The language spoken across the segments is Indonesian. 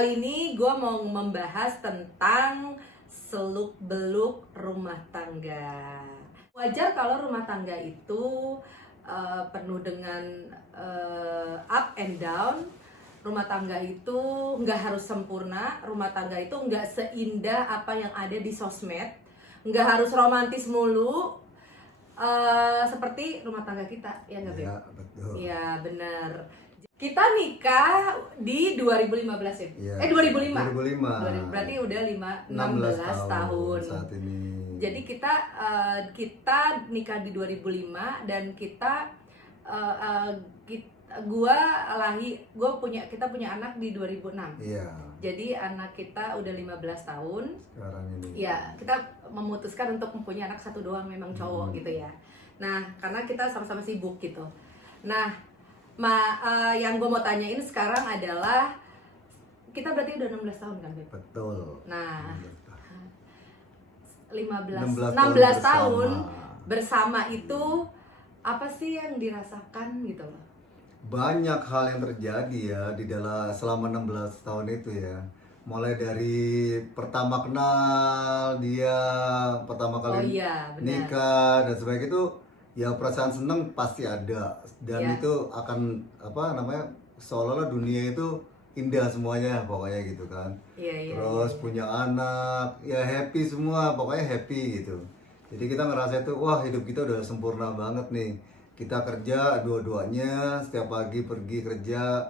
kali ini gue mau membahas tentang seluk-beluk rumah tangga. Wajar kalau rumah tangga itu penuh dengan up and down. Rumah tangga itu nggak harus sempurna. Rumah tangga itu nggak seindah apa yang ada di sosmed. Nggak harus romantis mulu. Seperti rumah tangga kita, ya nggak, Beb? Ya, betul. Iya, benar. Kita nikah di 2015 ya? Ya, 2005. 2005. Berarti udah 16 tahun. Saat ini. Jadi kita nikah di 2005 dan kita kita punya anak di 2006. Iya. Jadi anak kita udah 15 tahun. Sekarang ini. Ya, kita memutuskan untuk mempunyai anak satu doang, memang cowok gitu ya. Nah, karena kita sama-sama sibuk gitu. Nah, yang gue mau tanyain sekarang adalah kita berarti udah 16 tahun kan, Beb? Betul. Nah, 16 16 tahun bersama itu apa sih yang dirasakan gitu loh? Banyak hal yang terjadi ya di selama 16 tahun itu ya. Mulai dari pertama kenal dia, pertama kali nikah dan sebagainya itu ya perasaan seneng pasti ada. Dan itu akan seolah-olah dunia itu indah semuanya pokoknya gitu kan. Terus punya anak, ya happy semua, pokoknya happy gitu. Jadi kita ngerasa itu, wah hidup kita udah sempurna banget nih. Kita kerja dua-duanya, setiap pagi pergi kerja,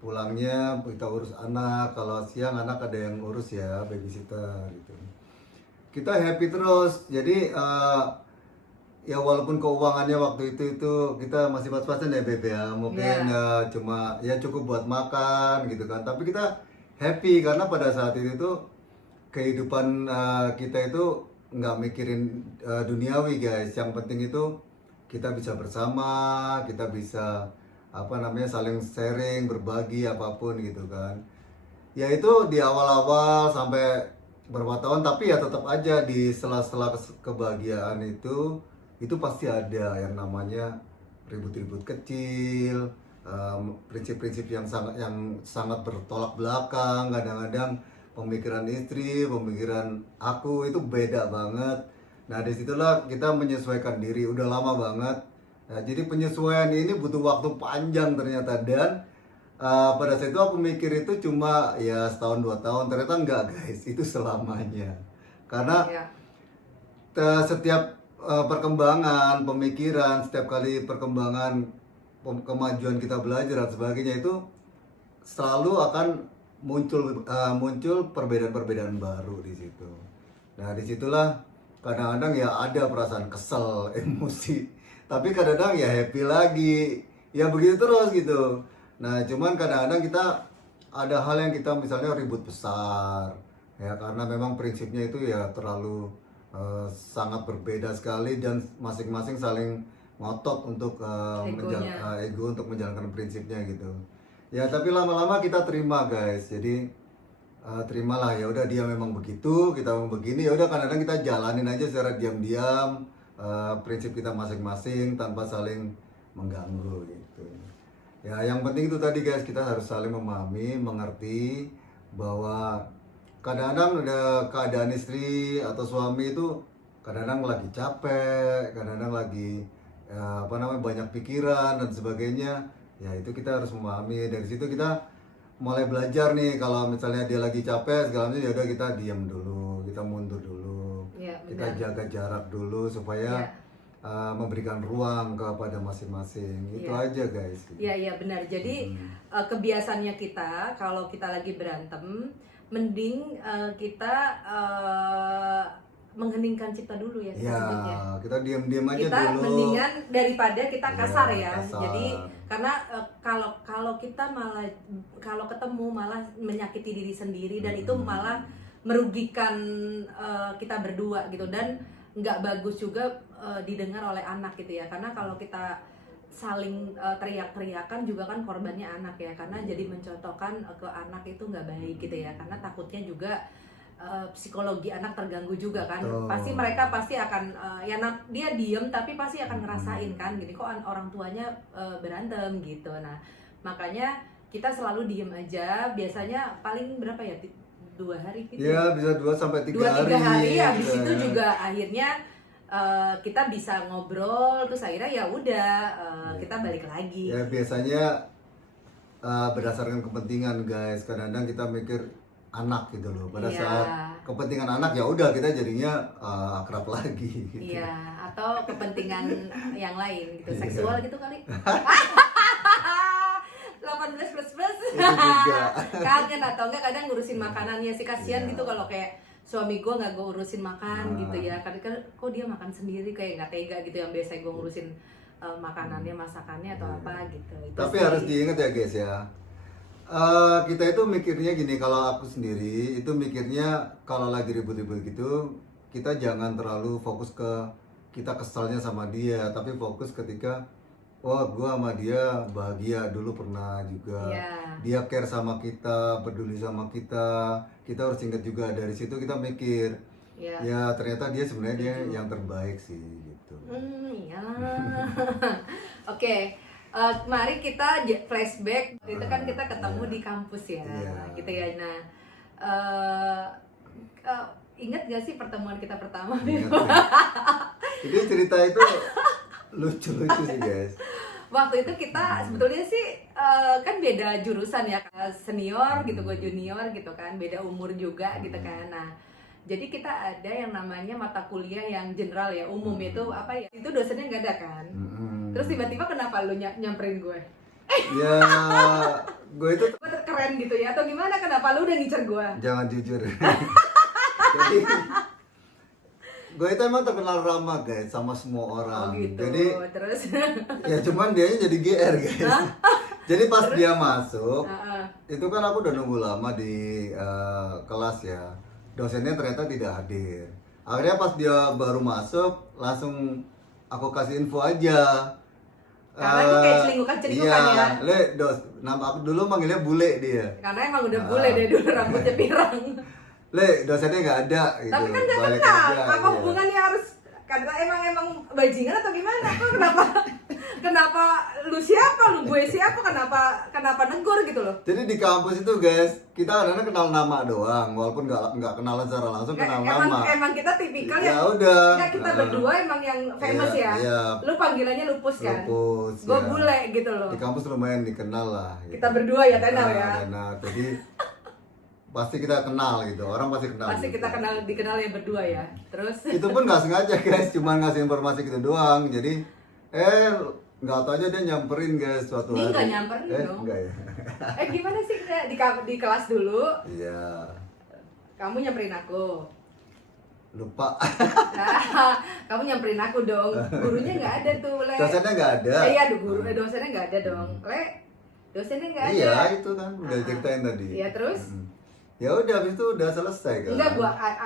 pulangnya kita urus anak. Kalau siang anak ada yang urus ya, babysitter gitu. Kita happy terus. Jadi ya walaupun keuangannya waktu itu kita masih pas-pasan ya Beb ya. Mungkin cuma ya cukup buat makan gitu kan. Tapi kita happy karena pada saat itu tuh kehidupan kita itu nggak mikirin duniawi guys. Yang penting itu kita bisa bersama, kita bisa saling sharing, berbagi apapun gitu kan. Ya itu di awal-awal sampai beberapa tahun, tapi ya tetap aja di sela-sela kebahagiaan itu pasti ada yang namanya ribut-ribut kecil, prinsip-prinsip yang sangat bertolak belakang. Kadang-kadang pemikiran istri, pemikiran aku itu beda banget. Nah disitulah kita menyesuaikan diri, udah lama banget. Nah, jadi penyesuaian ini butuh waktu panjang ternyata. Dan pada saat itu aku mikir itu cuma ya setahun 2 tahun, ternyata enggak guys, itu selamanya. Karena setiap perkembangan pemikiran, setiap kali perkembangan kemajuan kita belajar dan sebagainya itu selalu akan muncul perbedaan-perbedaan baru di situ. Nah disitulah kadang-kadang ya ada perasaan kesel, emosi, tapi kadang-kadang ya happy lagi, ya begitu terus gitu. Nah cuman kadang-kadang kita ada hal yang kita misalnya ribut besar ya, karena memang prinsipnya itu ya terlalu sangat berbeda sekali dan masing-masing saling ngotot untuk ego untuk menjalankan prinsipnya gitu. Ya tapi lama-lama kita terima guys. Jadi terimalah, ya udah dia memang begitu, kita memang begini, ya udah kadang-kadang kita jalanin aja secara diam-diam prinsip kita masing-masing tanpa saling mengganggu gitu. Ya yang penting itu tadi guys, kita harus saling memahami, mengerti bahwa kadang-kadang ada keadaan istri atau suami itu kadang-kadang lagi capek, kadang-kadang lagi banyak pikiran dan sebagainya. Ya itu kita harus memahami. Dari situ kita mulai belajar nih, kalau misalnya dia lagi capek segala macam, ya udah kita diam dulu, kita mundur dulu, kita jaga jarak dulu supaya memberikan ruang kepada masing-masing. Itu aja guys. Iya benar. Jadi kebiasaannya kita kalau kita lagi berantem, mending kita mengheningkan cipta dulu ya sebetulnya. Kita diam-diam aja kita dulu. Mendingan daripada kita kasar ya. Kasar. Jadi karena kalau kita kalau ketemu malah menyakiti diri sendiri dan itu malah merugikan kita berdua gitu, dan nggak bagus juga didengar oleh anak gitu ya. Karena kalau kita saling teriak-teriakan juga kan korbannya anak ya, karena jadi mencontohkan ke anak itu nggak baik gitu ya, karena takutnya juga psikologi anak terganggu juga kan. Mereka pasti akan dia diem tapi pasti akan ngerasain kan gini, kok orang tuanya berantem gitu. Nah makanya kita selalu diem aja, biasanya paling berapa ya, 2 hari gitu ya bisa 2-3 hari. 2-3 hari habis gitu. itu juga akhirnya kita bisa ngobrol, terus akhirnya ya udah kita balik lagi. Ya biasanya berdasarkan kepentingan guys, kadang-kadang kita mikir anak gitu loh, pada Iya. saat kepentingan anak ya udah kita jadinya akrab lagi gitu. Iya, atau kepentingan yang lain gitu, Iya. seksual gitu kali. 18 plus plus. Itu juga. Kangen atau enggak kadang ngurusin makanannya sih, kasihan Iya. gitu kalau kayak suami gue nggak gue urusin makan Nah. gitu ya. Kadang kok dia makan sendiri kayak nggak tega gitu, yang biasa gue ngurusin makanannya, masakannya atau Iya. apa gitu. Itu Tapi sih. harus diingat ya guys ya, kita itu mikirnya gini, kalau aku sendiri itu mikirnya kalau lagi ribut-ribut gitu, kita jangan terlalu fokus ke kita kesalnya sama dia, tapi fokus ketika wah gua sama dia bahagia dulu pernah juga, Iya. dia care sama kita, peduli sama kita harus ingat juga dari situ kita mikir Iya. ya ternyata dia sebenarnya dia Setuju. yang terbaik sih gitu. Iyalah. Oke, mari kita flashback. Itu kan kita ketemu Iya. di kampus ya, Iya. gitu ya. Nah, ingat gak sih pertemuan kita pertama? Ingat sih. Jadi cerita itu lucu-lucu sih guys. Waktu itu kita sebetulnya sih kan beda jurusan ya, senior gitu, gue junior gitu kan, beda umur juga gitu kan. Nah, jadi kita ada yang namanya mata kuliah yang general ya, umum itu apa ya? Itu dosennya nggak ada kan. Terus tiba-tiba kenapa lu nyamperin gue? Ya gue itu Gue keren gitu ya atau gimana? Kenapa lu udah ngincer gue? jangan jujur. Jadi gue itu emang terkenal ramah guys sama semua orang. Oh gitu. Jadi Terus ya cuman dianya jadi GR guys. Jadi pas dia masuk, itu kan aku udah nunggu lama di kelas ya. Dosennya ternyata tidak hadir. Akhirnya pas dia baru masuk, langsung aku kasih info aja. Karena itu kayak celingkukan-celingkukan iya, ya. Le, nama aku dulu manggilnya bule dia. karena emang udah bule deh dulu rambutnya pirang. Le, dosennya nggak ada gitu. Tapi kan gak Balik kenal, aja, apa iya. hubungannya harus karena emang bajingan atau gimana? Kok kenapa lu siapa, lu gue siapa, kenapa negor gitu loh? Jadi di kampus itu guys, kita kadang-kadang kenal nama doang, walaupun nggak kenalan secara langsung, kenal nama. Emang kita tipikal Ya yang udah. enggak, kita berdua emang yang famous Iya, ya. iya. Lu panggilannya Lupus kan? Lupus, Gue ya. bule gitu loh. Di kampus lumayan dikenal lah. Gitu. Kita berdua ya tenar ya. Tenar. Jadi pasti kita kenal gitu, orang pasti kenal. Pasti gitu. kita dikenal ya berdua ya. Terus Itu pun nggak sengaja guys, cuma ngasih informasi gitu doang. Jadi nggak tahu aja dia nyamperin guys suatu Dia hari. nggak nyamperin dong. Enggak ya. gimana sih di kelas dulu? Iya. Kamu nyamperin aku. Lupa. Kamu nyamperin aku dong. Gurunya nggak ada tuh, Le. Dosennya nggak ada. Iya, dosennya nggak ada dong. Le, dosennya nggak ada. Iya, itu kan udah ceritain tadi. Iya, terus? Ya udah, habis itu udah selesai kan. Enggak,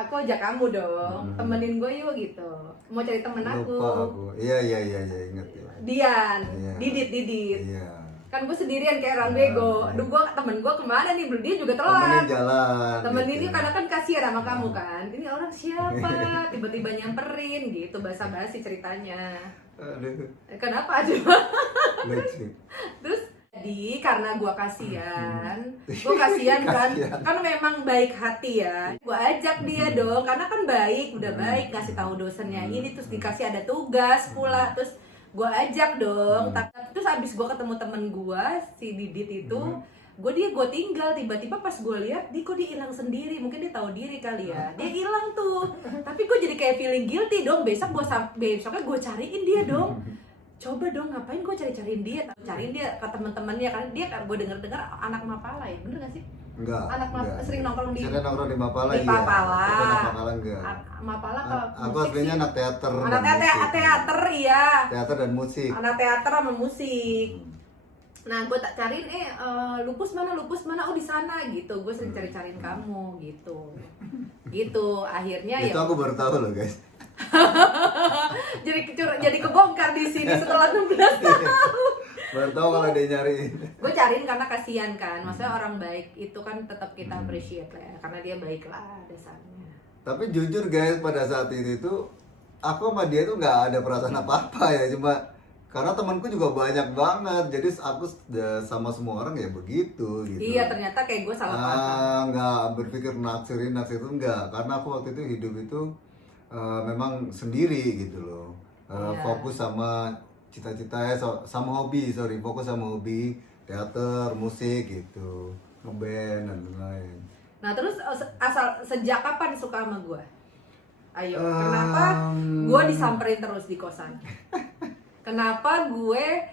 aku ajak kamu dong. Temenin gue yuk gitu. Mau cari temen aku. Lupa aku. Iya ingat ya. Dian, Iya. Didit. Iya. Kan gue sendirian kayak orang bego. Aduh, temen gue kemana nih? Dia juga Temenin telat. jalan. Temen gitu. ini kadang kan kasihan sama kamu kan. Ini orang siapa? Tiba-tiba nyamperin gitu, basa-basi ceritanya. Aduh, Kenapa coba? lucu. Terus jadi karena gue kasihan kan, Kasihan. kan memang baik hati ya. Gue ajak dia dong, karena kan baik, udah baik ngasih tahu dosennya ini, terus dikasih ada tugas pula, terus gue ajak dong. Terus abis gue ketemu temen gue si Didit itu, gue tinggal, tiba-tiba pas gue lihat dia kok dia hilang sendiri, mungkin dia tahu diri kali ya, dia hilang tuh. Tapi gue jadi kayak feeling guilty dong, besoknya gue cariin dia dong. Coba dong, ngapain gue cariin dia ke teman-temannya, kan dia kan gue dengar anak Mapala ya, bener gak sih? Enggak. Sering nongkrong di Mapala. di Iya. Mapala. Tapi anak Mapala enggak. Mapala ke Aku musik aslinya sih. anak teater. Anak dan musik. teater iya. Teater dan musik. Anak teater sama musik. Nah, gue tak cariin Lupus mana? Oh di sana gitu. Gue sering cariin kamu gitu. Gitu. Akhirnya Itu ya aku baru tahu loh guys. jadi kebongkar di sini setelah 16 tahun. Baru tahu kalau dia nyariin. Gue cariin karena kasihan kan, maksudnya orang baik itu kan tetap kita appreciate lah ya, karena dia baik lah dasarnya. Tapi jujur guys, pada saat itu aku sama dia tuh nggak ada perasaan apa-apa ya, cuma karena temanku juga banyak banget, jadi aku sama semua orang ya begitu gitu. Iya, ternyata kayak gue salah paham. Nggak berpikir naksir itu enggak, karena aku waktu itu hidup itu memang sendiri gitu loh. Fokus sama cita-cita sama hobi, fokus sama hobi teater, musik gitu, ngeband dan lain-lain. Nah terus asal sejak kapan suka sama gue? Ayo, kenapa gue disamperin terus di kosan? Kenapa gue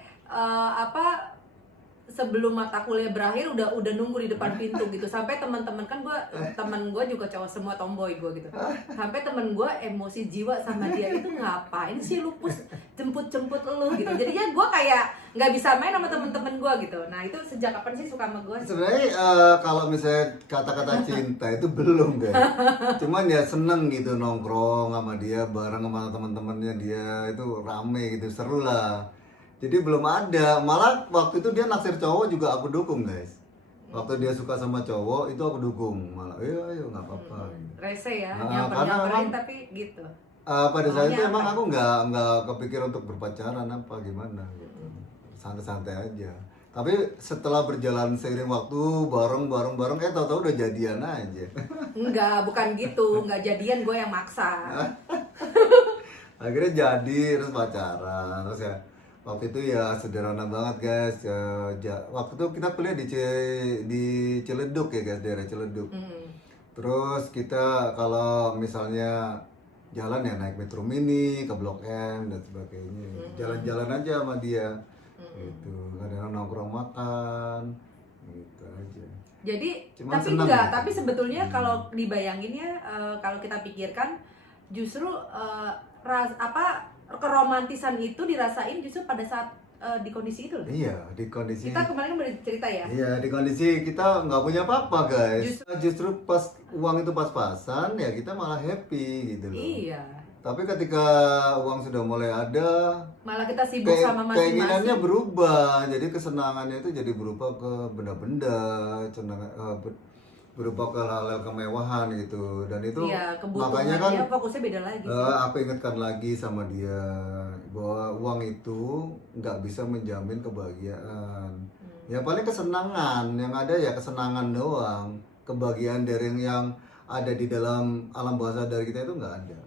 sebelum mata kuliah berakhir udah nunggu di depan pintu gitu, sampai teman-teman kan teman gue juga cowok semua, tomboy gue gitu, sampai temen gue emosi jiwa sama dia, itu ngapain sih lu jemput lu gitu. Jadinya gue kayak nggak bisa main sama temen-temen gue gitu. Nah itu sejak kapan sih suka sama gue? Sebenarnya kalau misalnya kata-kata cinta itu belum deh, cuman ya seneng gitu nongkrong sama dia bareng sama teman-temannya dia, itu rame gitu, seru lah. Jadi belum ada, malah waktu itu dia naksir cowok juga aku dukung guys. Waktu dia suka sama cowok itu aku dukung, malah ayo nggak apa-apa. Rese ya, nyamperin tapi gitu. Pada saat itu emang aku nggak kepikir untuk berpacaran apa gimana gitu, santai-santai aja. Tapi setelah berjalan seiring waktu bareng, tahu-tahu udah jadian aja. Enggak, bukan gitu, nggak jadian, gue yang maksa. Akhirnya jadi, terus pacaran, terus ya. Waktu itu ya sederhana banget guys. Waktu itu kita kuliah di Ciledug ya guys, daerah Ciledug. Terus kita kalau misalnya jalan ya naik metro mini ke Blok M dan sebagainya. Jalan-jalan aja sama dia. Gitu. Kadang nongkrong makan. Gitu aja. Jadi cuman tapi senang, enggak, gitu. tapi sebetulnya kalau dibayangin ya, kalau kita pikirkan justru keromantisan itu dirasain justru pada saat di kondisi itu loh. Iya, di kondisi kita kemarin udah cerita ya. Iya, di kondisi kita nggak punya apa-apa guys. Justru pas uang itu pas-pasan ya kita malah happy gitu loh. Iya. Tapi ketika uang sudah mulai ada, malah kita sibuk sama masing-masing. Keinginannya berubah, jadi kesenangannya itu jadi berubah ke benda-benda, berupa ke hal-hal kemewahan gitu. Dan itu iya, makanya kan fokusnya beda lagi. Aku ingatkan lagi sama dia bahwa uang itu nggak bisa menjamin kebahagiaan. Ya paling kesenangan, yang ada ya kesenangan doang. Kebahagiaan dari yang ada di dalam alam bawah sadar kita itu nggak ada.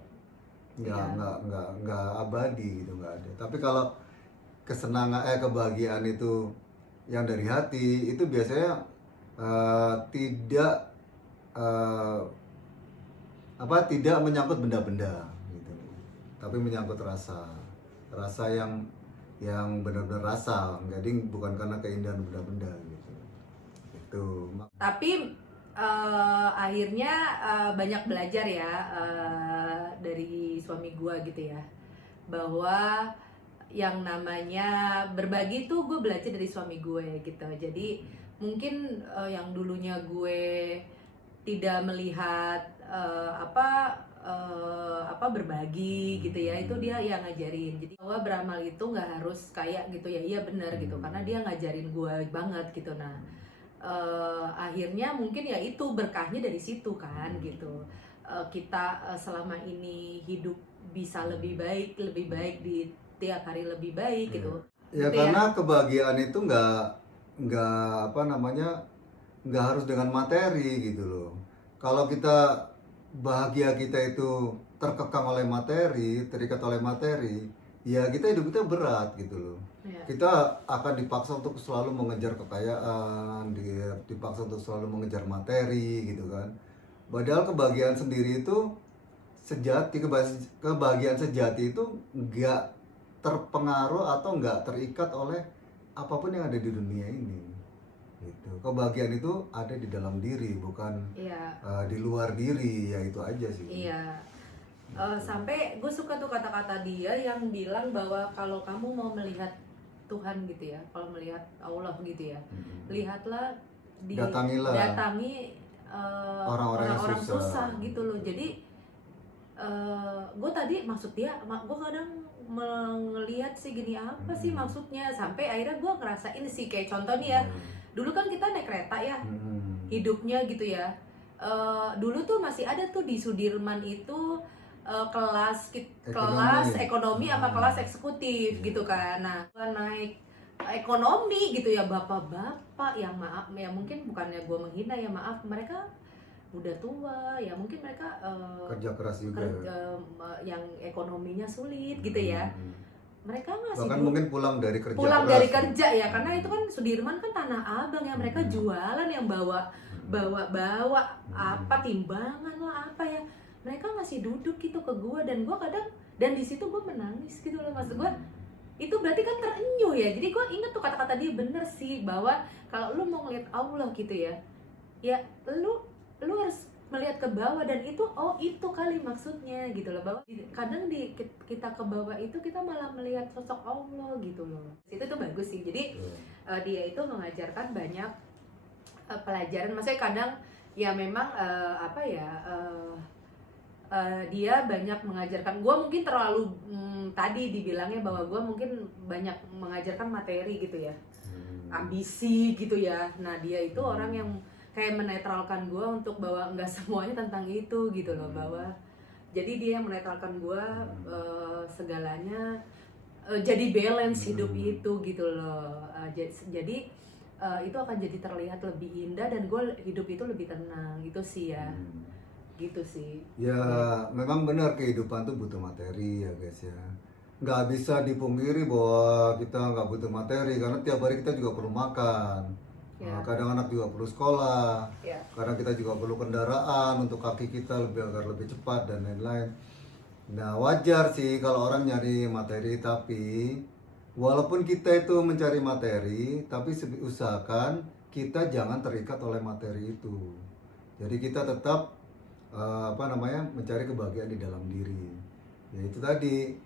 Nggak abadi gitu, nggak ada. Tapi kalau kesenangan kebahagiaan itu yang dari hati itu biasanya tidak menyangkut benda-benda gitu, tapi menyangkut rasa yang benar-benar rasa, jadi bukan karena keindahan benda-benda gitu. Itu. Tapi akhirnya banyak belajar ya dari suami gue gitu ya, bahwa yang namanya berbagi tuh gue belajar dari suami gue gitu. Jadi mungkin yang dulunya gue tidak melihat berbagi gitu ya, itu dia yang ngajarin. Jadi bahwa beramal itu nggak harus kayak gitu ya, iya benar gitu, karena dia ngajarin gue banget gitu. Nah akhirnya mungkin ya itu berkahnya dari situ kan gitu. Kita selama ini hidup bisa lebih baik di tiap hari lebih baik gitu. Ya gitu karena ya? Kebahagiaan itu nggak harus dengan materi gitu loh. Kalau kita bahagia kita itu terkekang oleh materi, terikat oleh materi, ya hidup kita berat gitu loh. Ya. Kita akan dipaksa untuk selalu mengejar kekayaan, dipaksa untuk selalu mengejar materi gitu kan. Padahal kebahagiaan sendiri itu kebahagiaan sejati itu nggak terpengaruh atau nggak terikat oleh apapun yang ada di dunia ini. Gitu. Kebahagiaan itu ada di dalam diri, bukan di luar diri, ya itu aja sih. Iya. Sampai gue suka tuh kata-kata dia yang bilang bahwa kalau kamu mau melihat Tuhan gitu ya, kalau melihat Allah gitu ya, lihatlah datangi orang-orang susah gitu loh. Jadi gue tadi maksud dia, gue kadang ngelihat sih gini, apa sih maksudnya, sampai akhirnya gue ngerasain sih, kayak contoh nih ya, dulu kan kita naik kereta ya, hidupnya gitu ya, dulu tuh masih ada tuh di Sudirman itu kelas ekonomi apa kelas eksekutif gitu kan. Nah, gua naik ekonomi gitu ya, bapak-bapak yang maaf ya, mungkin bukannya gue menghina ya, maaf, mereka udah tua ya, mungkin mereka kerja keras juga yang ekonominya sulit gitu ya. Mereka masih bahkan mungkin pulang dari kerja ya, karena itu kan Sudirman kan Tanah Abang ya, mereka jualan yang bawa apa timbangan lah apa ya, mereka masih duduk gitu ke gua, dan gua kadang, dan di situ gua menangis gitu loh, maksud gua itu berarti kan terenyuh ya. Jadi gue inget tuh kata-kata dia bener sih, bahwa kalau lu mau ngeliat Allah gitu ya lu harus melihat ke bawah, dan itu itu kali maksudnya gitu loh, bahwa kadang kita ke bawah itu kita malah melihat sosok Allah gitu loh. Itu tuh bagus sih. Jadi dia itu mengajarkan banyak pelajaran, maksudnya kadang ya memang dia banyak mengajarkan. Gue mungkin terlalu tadi dibilangnya bahwa gue mungkin banyak mengajarkan materi gitu ya, ambisi gitu ya. Nah dia itu orang yang kayak menetralkan gue untuk bahwa nggak semuanya tentang itu gitu loh, bahwa jadi dia yang menetralkan gue segalanya, jadi balance hidup itu gitu loh. Jadi itu akan jadi terlihat lebih indah, dan gue hidup itu lebih tenang gitu sih ya. Gitu sih ya. Memang benar, kehidupan tuh butuh materi ya guys ya, nggak bisa dipungkiri bahwa kita nggak butuh materi, karena tiap hari kita juga perlu makan ya. Kadang anak juga perlu sekolah ya. Kadang kita juga perlu kendaraan untuk kaki kita agar lebih cepat dan lain-lain. Nah wajar sih kalau orang nyari materi, tapi walaupun kita itu mencari materi, tapi usahakan kita jangan terikat oleh materi itu. Jadi kita tetap mencari kebahagiaan di dalam diri. Ya itu tadi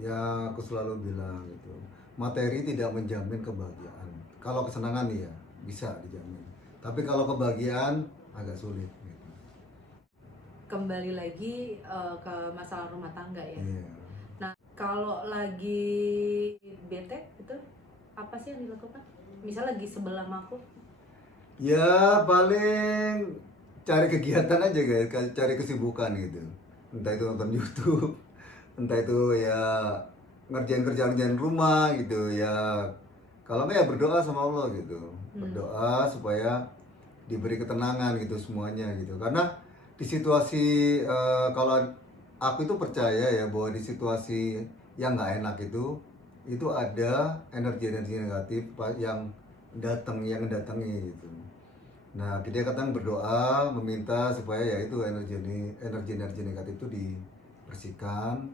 yang aku selalu bilang gitu. Materi tidak menjamin kebahagiaan. Kalau kesenangan ya bisa dijamin. Tapi kalau kebahagiaan agak sulit gitu. Kembali lagi ke masalah rumah tangga ya. Yeah. Nah, kalau lagi bete itu apa sih yang dilakukan? Misal lagi sebel sama aku? Ya paling cari kegiatan aja guys, cari kesibukan gitu. Entah itu nonton YouTube, entah itu ya ngerjain kerjaan rumah gitu ya. Kalau enggak ya berdoa sama Allah gitu. Berdoa supaya diberi ketenangan gitu semuanya gitu. Karena di situasi kalau aku itu percaya ya bahwa di situasi yang nggak enak itu ada energi-energi negatif yang mendatangi gitu. Nah, dia kadang berdoa meminta supaya ya itu energi negatif itu dibersihkan.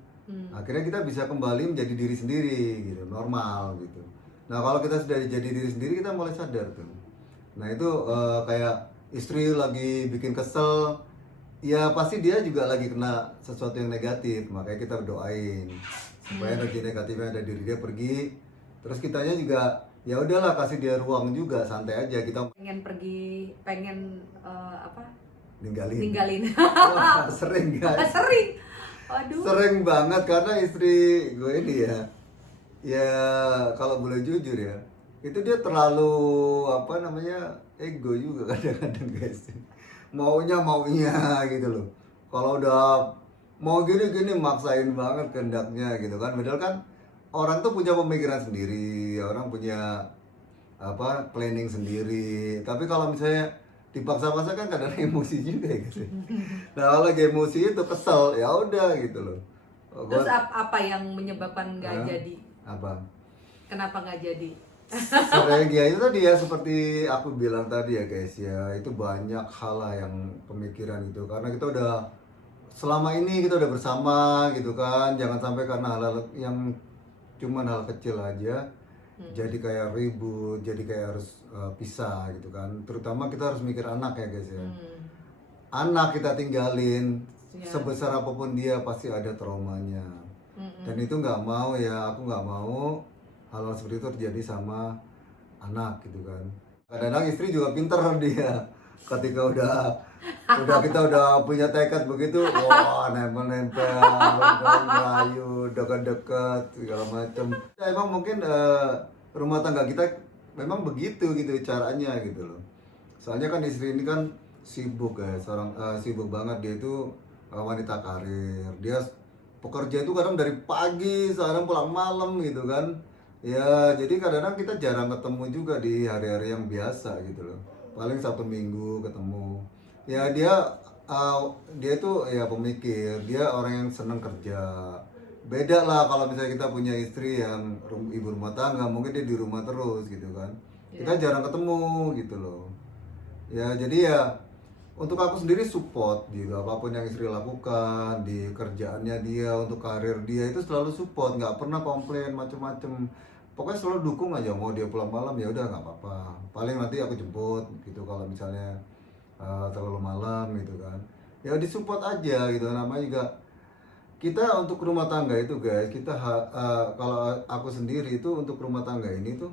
Akhirnya kita bisa kembali menjadi diri sendiri gitu, normal gitu. Nah, kalau kita sudah jadi diri sendiri, kita mulai sadar tuh. Nah, itu kayak istri lagi bikin kesel, ya pasti dia juga lagi kena sesuatu yang negatif. Makanya kita berdoain supaya energi negatifnya ada diri dia pergi. Terus kitanya juga ya udahlah, kasih dia ruang juga, santai aja. Kita pengen ninggalin. Wah, sering guys. Sering banget, karena istri gue ini ya kalau boleh jujur ya, itu dia terlalu ego juga kadang-kadang guys. Maunya gitu loh. Kalau udah mau gini maksain banget kehendaknya gitu kan. Padahal kan orang tuh punya pemikiran sendiri, orang punya planning sendiri. Tapi kalau misalnya dipaksa-paksa kan kadang emosi juga gitu. Nah kalau lagi emosi itu kesel, ya udah gitu loh. Terus apa yang menyebabkan nggak jadi? Apa? Kenapa nggak jadi? Sering ya itu tadi ya, seperti aku bilang tadi ya guys ya, itu banyak hal lah yang pemikiran itu. Karena kita udah selama ini kita udah bersama gitu kan, jangan sampai karena hal-hal yang cuman hal kecil aja jadi kayak ribut, jadi kayak harus pisah gitu kan. Terutama kita harus mikir anak ya guys ya. Anak kita tinggalin sebesar apapun dia pasti ada traumanya. Dan itu nggak mau ya, aku nggak mau hal seperti itu terjadi sama anak gitu kan. Kadang-kadang istri juga pinter dia. Ketika kita udah punya tekad begitu, wah nempel, merayu, dekat-dekat segala macam. Ya, emang mungkin rumah tangga kita memang begitu gitu caranya gitu loh. Soalnya kan istri ini kan sibuk ya, sibuk banget dia itu wanita karir. Dia pekerja itu kadang dari pagi, kadang pulang malam gitu kan. Ya, jadi kadang-kadang kita jarang ketemu juga di hari-hari yang biasa gitu loh. Paling 1 minggu ketemu. Ya dia tuh ya pemikir, dia orang yang senang kerja. Beda lah kalau misalnya kita punya istri yang ibu rumah tangga, mungkin dia di rumah terus gitu kan. Kita jarang ketemu gitu loh. Ya, jadi ya untuk aku sendiri support gitu, apapun yang istri lakukan di kerjaannya dia, untuk karir dia itu selalu support, nggak pernah komplain macem-macem. Pokoknya selalu dukung aja, mau dia pulang malam ya udah nggak apa-apa. Paling nanti aku jemput gitu kalau misalnya terlalu malam gitu kan. Ya disupport aja gitu, namanya juga kita untuk rumah tangga itu guys, kalau aku sendiri itu untuk rumah tangga ini tuh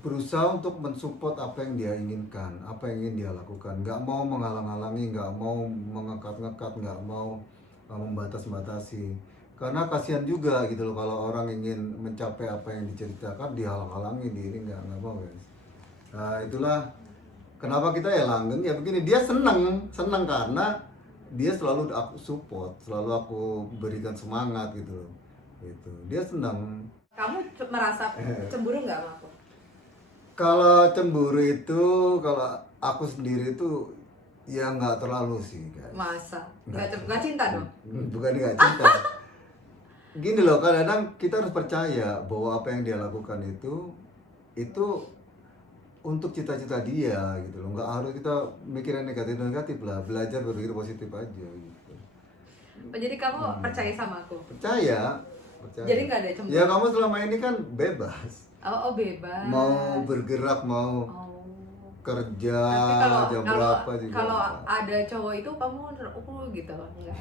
berusaha untuk mensupport apa yang dia inginkan, apa yang ingin dia lakukan, nggak mau menghalang-halangi, nggak mau mengekat-ngekat, nggak mau membatas-batasi, karena kasihan juga gitu loh kalau orang ingin mencapai apa yang diceritakan dihalang-halangi, di ini nggak mau guys. Nah itulah kenapa kita ya langgeng ya begini, dia senang karena dia selalu aku support, selalu aku berikan semangat gitu loh, gitu. Dia senang. Kamu merasa cemburu nggak sama aku? Kalau cemburu itu, kalau aku sendiri itu ya nggak terlalu sih guys. Masa? Nggak cinta dong? Bukan nggak cinta. Gini loh, kadang-kadang kita harus percaya bahwa apa yang dia lakukan itu untuk cita-cita dia gitu loh. Nggak harus kita mikirin negatif lah, belajar berpikir positif aja gitu. Oh, jadi kamu percaya sama aku? Percaya. Jadi nggak ada cemburu? Ya kamu selama ini kan bebas. Oh bebas. Mau bergerak, mau kerja jam berapa juga. Kalau ada cowok itu kamu gitu enggak?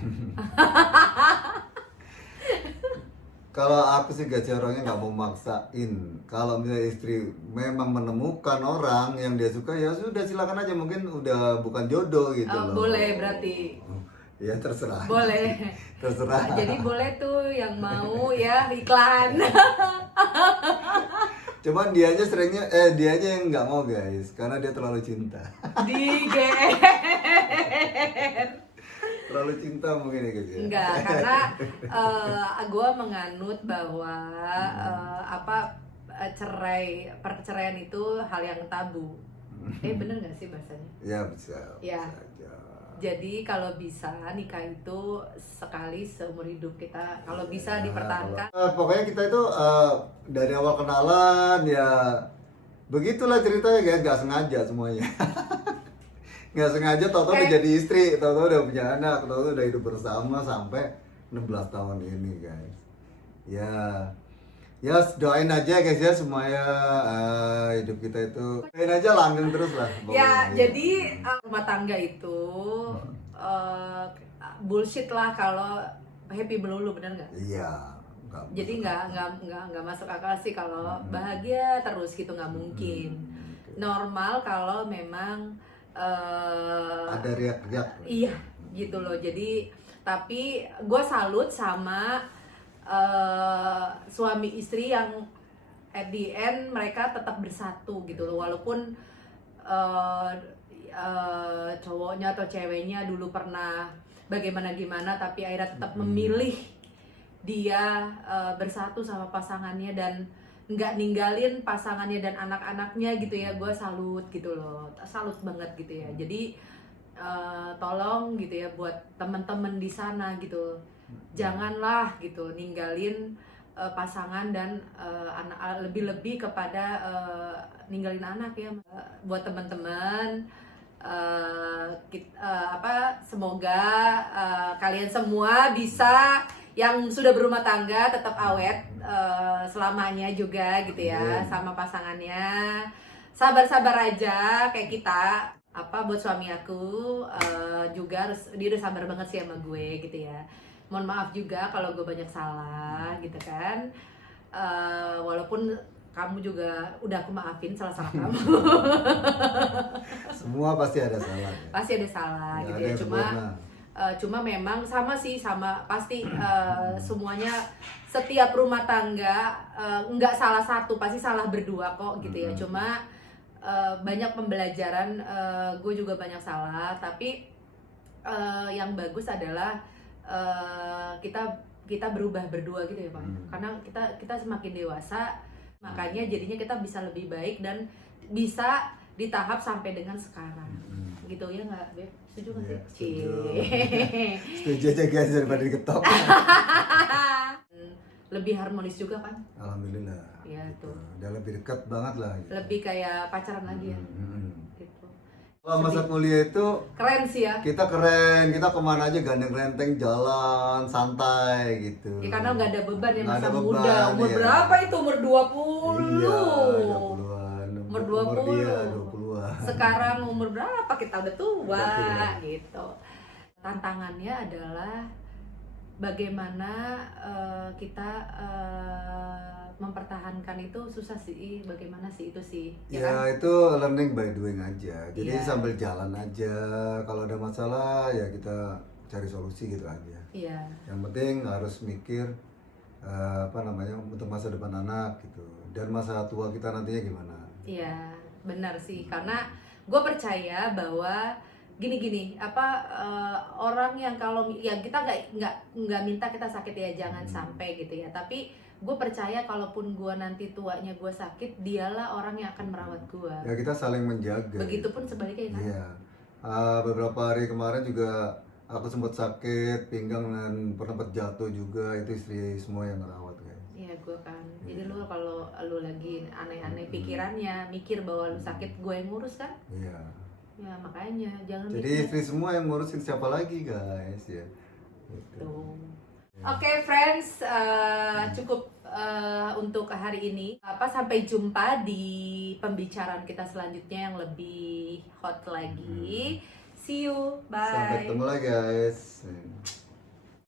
Kalau aku sih gaji orangnya nggak mau maksain. Kalau misalnya istri memang menemukan orang yang dia suka, ya sudah silakan aja, mungkin udah bukan jodoh gitu loh. Boleh berarti. Ya terserah. Boleh. Terserah. Jadi boleh tuh yang mau ya iklan. Cuman dia aja yang nggak mau guys, karena dia terlalu cinta. Di GR. Terlalu cinta mungkin ya guys ya. Enggak, karena gue menganut bahwa perceraian itu hal yang tabu. Bener nggak sih bahasanya? Ya bisa. Ya. Bisa aja. Jadi kalau bisa nikah itu sekali seumur hidup kita, kalau bisa dipertahankan. Pokoknya kita itu dari awal kenalan ya begitulah ceritanya guys, nggak sengaja semuanya. Nggak sengaja tahu-tahu udah jadi istri, tahu-tahu udah punya anak, tahu-tahu udah hidup bersama sampai 16 tahun ini guys. Ya doain aja guys ya semuanya, hidup kita itu doain aja langgeng terus lah pokoknya. Ya jadi rumah tangga itu bullshit lah kalau happy melulu, bener nggak? Iya. Jadi nggak masuk akal sih kalau bahagia terus gitu, nggak mungkin. Normal kalau memang ada riak-riak. Iya gitu loh. Jadi tapi gue salut sama suami istri yang at the end mereka tetap bersatu gitu loh, walaupun cowoknya atau ceweknya dulu pernah bagaimana tapi akhirnya tetap memilih dia bersatu sama pasangannya dan nggak ninggalin pasangannya dan anak-anaknya gitu ya. Gue salut gitu loh, salut banget gitu ya. Jadi tolong gitu ya buat teman-teman di sana gitu, janganlah gitu ninggalin pasangan dan anak, lebih kepada ninggalin anak ya. Buat teman-teman semoga kalian semua bisa, yang sudah berumah tangga tetap awet selamanya juga gitu ya sama pasangannya. Sabar-sabar aja kayak kita. Buat suami aku juga dia udah sabar banget sih sama gue gitu ya. Mohon maaf juga kalau gue banyak salah gitu kan. Walaupun kamu juga udah aku maafin salah-salah kamu. Semua pasti ada salah ya? Pasti ada salah ya, gitu ya. Cuma memang sama pasti semuanya, setiap rumah tangga nggak salah satu, pasti salah berdua kok gitu ya. Cuma banyak pembelajaran, gue juga banyak salah, tapi yang bagus adalah kita berubah berdua gitu ya Pak. Karena kita semakin dewasa, makanya jadinya kita bisa lebih baik dan bisa di tahap sampai dengan sekarang. Gitu ya nggak, Beb? Setuju nggak sih? Setuju aja guys, daripada diketok. Lebih harmonis juga kan? Alhamdulillah. Ya tuh. Udah lebih dekat banget lah. Gitu. Lebih kayak pacaran lagi ya. Gitu. Kalau masa kuliah itu keren sih ya. Kita keren, kita kemana aja gandeng renteng jalan santai gitu. Ya karena nggak ada beban ya, masa beban, muda. Umur iya. berapa itu? Umur 20. Iya, 20-an. Umur 20. Dia 20-an. Sekarang umur berapa? Kita udah tua gitu. Tantangannya adalah bagaimana kita mempertahankan itu susah sih, bagaimana sih itu sih ya kan? Itu learning by doing aja, jadi sambil jalan aja, kalau ada masalah ya kita cari solusi gitu aja. Yang penting harus mikir untuk masa depan anak gitu, dan masa tua kita nantinya gimana. Iya benar sih, karena gue percaya bahwa gini orang yang kalau ya kita nggak minta kita sakit ya, jangan sampai gitu ya, tapi gue percaya kalaupun gue nanti tuanya gue sakit, dialah orang yang akan merawat gue. Ya kita saling menjaga. Begitupun sebaliknya kan. Iya. Beberapa hari kemarin juga aku sempat sakit pinggang dan pernah jatuh juga, itu istri semua yang merawat guys. Iya gue kan. Jadi lu kalau lu lagi aneh-aneh pikirannya, mikir bahwa lu sakit, gue yang ngurus kan. Iya. Ya makanya jangan. Jadi istri semua yang ngurusin, siapa lagi guys ya. Gitu. Oke, friends, cukup untuk hari ini. Sampai jumpa di pembicaraan kita selanjutnya yang lebih hot lagi. See you, bye. Sampai ketemu lagi guys.